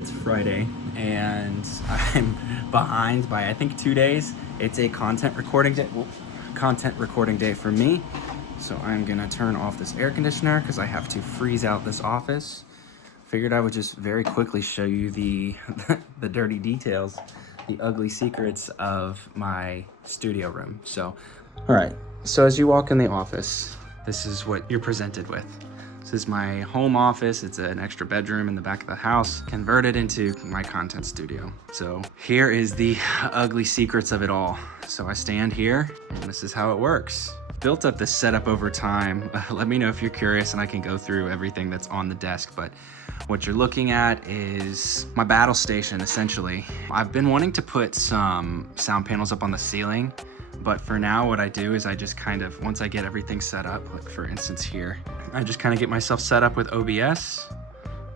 It's Friday and I'm behind by I think 2 days. It's a content recording day for me. So I'm gonna turn off this air conditioner because I have to freeze out this office. Figured I would just very quickly show you the the dirty details, the ugly secrets of my studio room. So, all right. So as you walk in the office, this is what you're presented with. This is my home office. It's an extra bedroom in the back of the house, converted into my content studio. So here is the ugly secrets of it all. So I stand here and this is how it works. Built up this setup over time. Let me know if you're curious and I can go through everything that's on the desk, but what you're looking at is my battle station, essentially. I've been wanting to put some sound panels up on the ceiling, but for now, what I do is I just kind of, once I get everything set up, like for instance here, I just kind of get myself set up with OBS.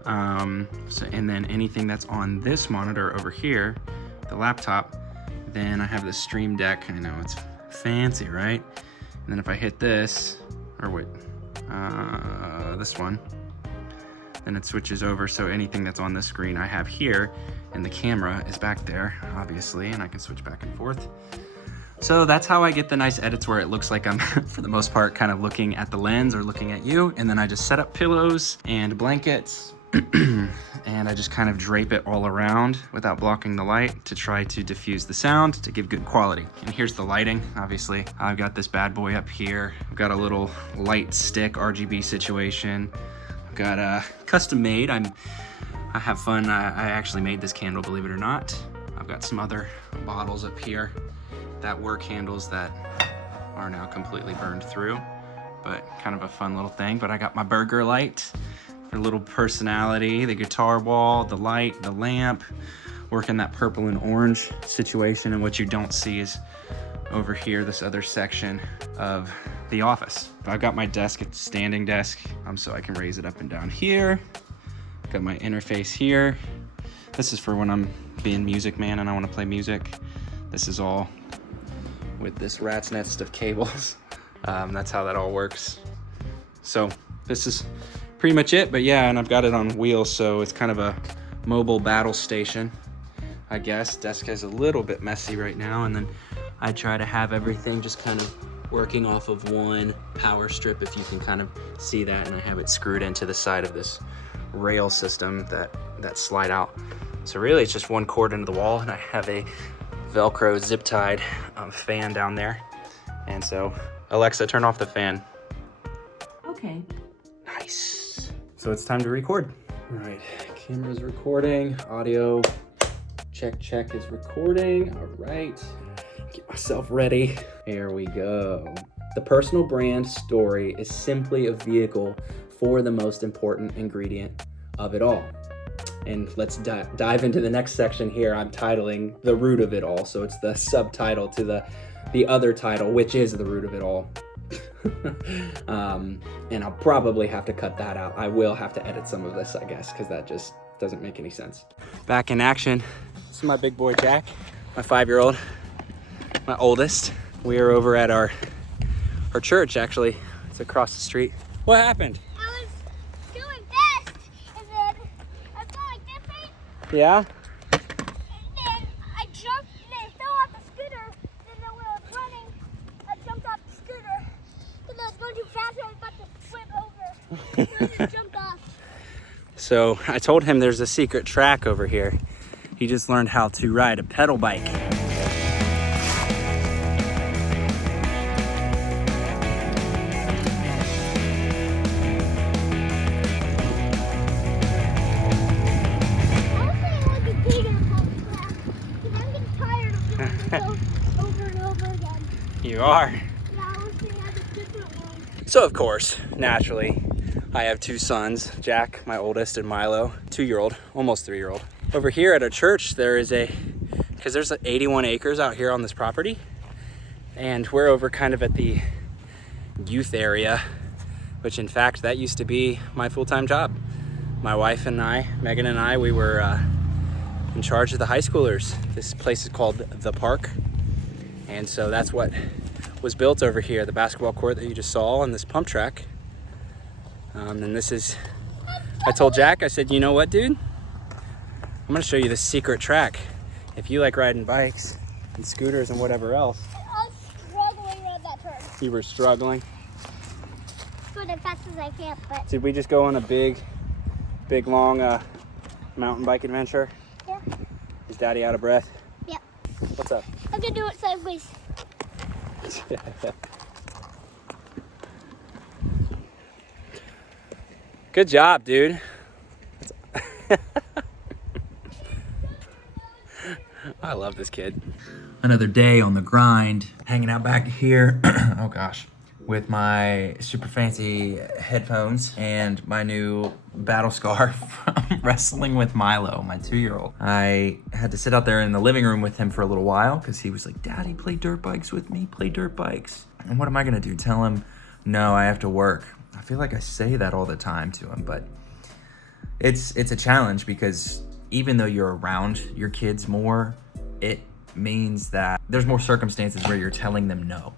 And then anything that's on this monitor over here, the laptop, then I have the Stream Deck. I know it's fancy, right? And then if I hit this, or wait, this one, then it switches over. So anything that's on this screen I have here, and the camera is back there, obviously, and I can switch back and forth. So that's how I get the nice edits where it looks like I'm, for the most part, kind of looking at the lens or looking at you. And then I just set up pillows and blankets and I just kind of drape it all around without blocking the light to try to diffuse the sound to give good quality. And here's the lighting, obviously. I've got this bad boy up here. I've got a little light stick RGB situation. I've got a custom made. I have fun. I actually made this candle, believe it or not. I've got some other bottles up here that were candles that are now completely burned through, but kind of a fun little thing. But I got my burger light for a little personality, the guitar wall, the light, the lamp, working that purple and orange situation. And what you don't see is over here, this other section of the office. I've got my desk, it's a standing desk, so I can raise it up and down here. Got my interface here. This is for when I'm being Music Man and I want to play music. This is all with this rat's nest of cables. That's how that all works. So this is pretty much it, but yeah, and I've got it on wheels, so it's kind of a mobile battle station, I guess. Desk is a little bit messy right now, and then I try to have everything just kind of working off of one power strip, if you can kind of see that, and I have it screwed into the side of this rail system that slide out. So really it's just one cord into the wall, and I have a Velcro zip tied fan down there. And so, Alexa, turn off the fan. Okay. Nice. So it's time to record. All right, camera's recording, audio, check is recording. All right, get myself ready. Here we go. The personal brand story is simply a vehicle for the most important ingredient of it all. And let's dive into the next section here. I'm titling The Root of It All. So it's the subtitle to the other title, which is The Root of It All. And I'll probably have to cut that out. I will have to edit some of this, I guess, because that just doesn't make any sense. Back in action. This is my big boy, Jack, my 5-year-old, my oldest. We are over at our church, actually. It's across the street. What happened? Yeah? And then I jumped and then fell off the scooter. Then when I was running, I jumped off the scooter. Because I was going too fast and I was about to flip over. So I just jumped off. So I told him there's a secret track over here. He just learned how to ride a pedal bike. Over and over again. You are. Yeah, I was saying I had a different one. So of course, naturally, I have 2 sons, Jack, my oldest, and Milo, 2-year-old, almost 3-year-old. Over here at our church, there is because there's 81 acres out here on this property, and we're over kind of at the youth area, which in fact, that used to be my full-time job. My wife and I, Megan and I, we were in charge of the high schoolers. This place is called The Park. And so that's what was built over here, the basketball court that you just saw and this pump track. And this is, I told Jack, I said, you know what, dude? I'm gonna show you the secret track. If you like riding bikes and scooters and whatever else. I was struggling on that turn. You were struggling. Going as fast as I can, but Did we just go on a big long mountain bike adventure? yeah. Is Daddy out of breath? Yep. What's up? I'm gonna do it sideways. Good job, dude. I love this kid. Another day on the grind, hanging out back here. Oh gosh. With my super fancy headphones and my new battle scar from wrestling with Milo, my 2-year-old. I had to sit out there in the living room with him for a little while because he was like, Daddy, play dirt bikes with me, play dirt bikes. And what am I gonna do? Tell him, no, I have to work. I feel like I say that all the time to him, but it's a challenge because even though you're around your kids more, it means that there's more circumstances where you're telling them no.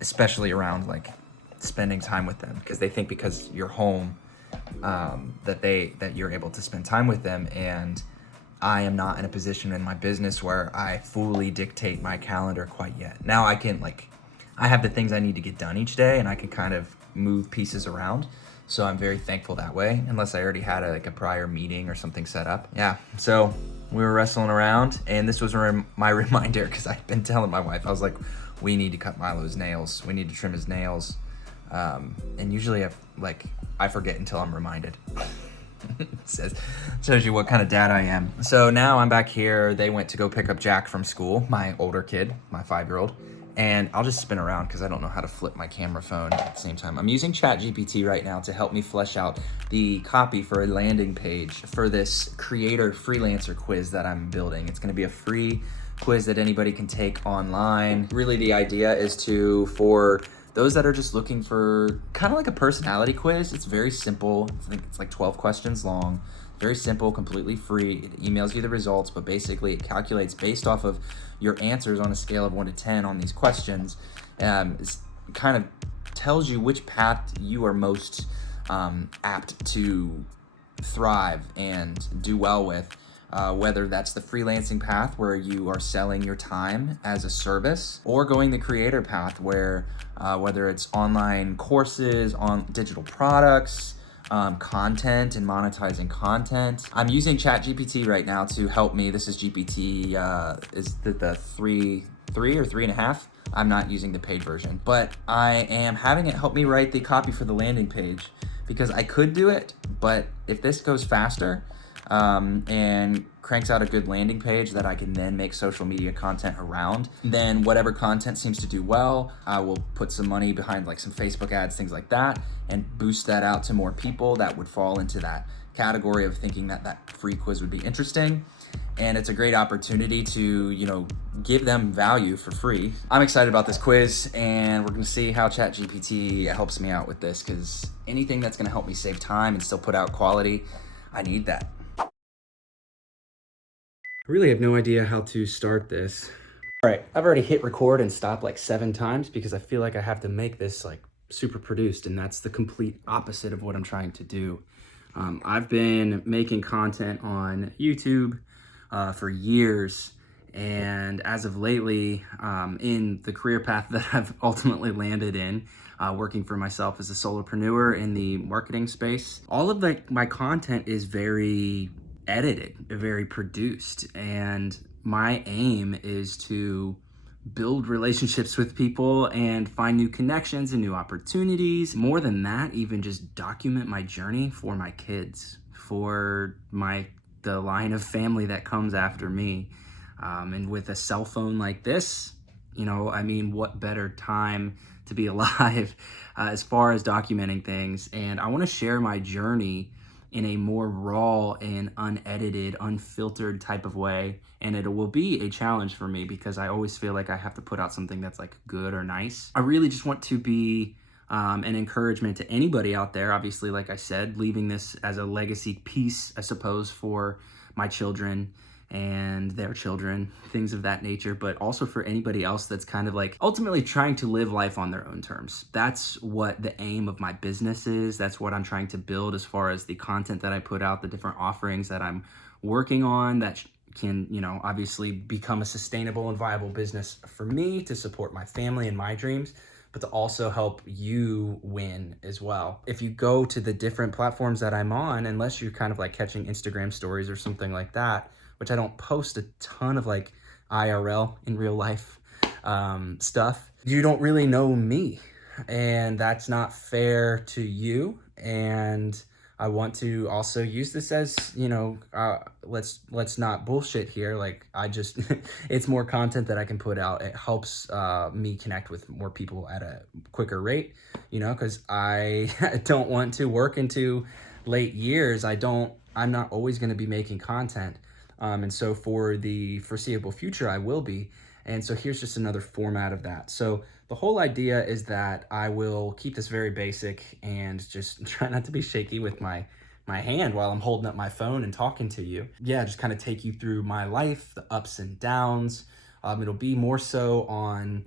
Especially around like spending time with them, because they think because you're home that you're able to spend time with them, and I am not in a position in my business where I fully dictate my calendar quite yet. Now I can I have the things I need to get done each day, and I can kind of move pieces around. So I'm very thankful that way, unless I already had a prior meeting or something set up. Yeah, so we were wrestling around, and this was my reminder, because I've been telling my wife, I was like, we need to cut Milo's nails. We need to trim his nails. And usually I forget until I'm reminded. It shows you what kind of dad I am. So now I'm back here. They went to go pick up Jack from school, my older kid, my 5-year-old. And I'll just spin around because I don't know how to flip my camera phone at the same time. I'm using ChatGPT right now to help me flesh out the copy for a landing page for this creator freelancer quiz that I'm building. It's gonna be a free quiz that anybody can take online. Really the idea is for those that are just looking for kind of like a personality quiz. It's very simple. I think it's like 12 questions long. Very simple, completely free. It emails you the results, but basically it calculates based off of your answers on a scale of 1 to 10 on these questions. It kind of tells you which path you are most apt to thrive and do well with. Whether that's the freelancing path where you are selling your time as a service, or going the creator path where whether it's online courses on digital products, content and monetizing content. I'm using ChatGPT right now to help me. This is GPT, is the 3 or 3.5? I'm not using the paid version, but I am having it help me write the copy for the landing page, because I could do it, but if this goes faster, and cranks out a good landing page that I can then make social media content around, then whatever content seems to do well, I will put some money behind like some Facebook ads, things like that, and boost that out to more people that would fall into that category of thinking that free quiz would be interesting. And it's a great opportunity to, give them value for free. I'm excited about this quiz, and we're gonna see how ChatGPT helps me out with this, because anything that's gonna help me save time and still put out quality, I need that. I really have no idea how to start this. All right, I've already hit record and stop like 7 times because I feel like I have to make this like super produced, and that's the complete opposite of what I'm trying to do. I've been making content on YouTube for years, and as of lately, in the career path that I've ultimately landed in, working for myself as a solopreneur in the marketing space, all of my content is very edited, very produced, and my aim is to build relationships with people and find new connections and new opportunities. More than that, even just document my journey for my kids, for the line of family that comes after me. And with a cell phone like this, what better time to be alive as far as documenting things. And I want to share my journey in a more raw and unedited, unfiltered type of way. And it will be a challenge for me because I always feel like I have to put out something that's like good or nice. I really just want to be an encouragement to anybody out there. Obviously, like I said, leaving this as a legacy piece, I suppose, for my children and their children, things of that nature, but also for anybody else that's kind of like ultimately trying to live life on their own terms. That's what the aim of my business is. That's what I'm trying to build as far as the content that I put out, the different offerings that I'm working on that can, obviously become a sustainable and viable business for me to support my family and my dreams, but to also help you win as well. If you go to the different platforms that I'm on, unless you're kind of like catching Instagram stories or something like that, which I don't post a ton of like IRL in real life stuff, you don't really know me, and that's not fair to you. And I want to also use this as, let's not bullshit here. Like it's more content that I can put out. It helps me connect with more people at a quicker rate, because I don't want to work into late years. I'm not always going to be making content. And so for the foreseeable future, I will be. And so here's just another format of that. So the whole idea is that I will keep this very basic and just try not to be shaky with my hand while I'm holding up my phone and talking to you. Yeah, just kind of take you through my life, the ups and downs. It'll be more so on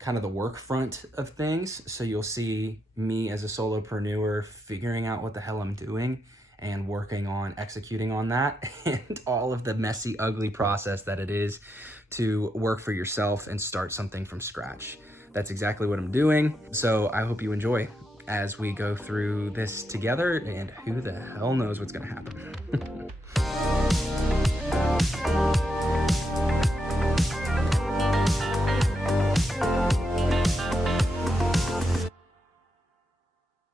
kind of the work front of things. So you'll see me as a solopreneur figuring out what the hell I'm doing and working on executing on that, and all of the messy, ugly process that it is to work for yourself and start something from scratch. That's exactly what I'm doing. So I hope you enjoy as we go through this together, and who the hell knows what's gonna happen.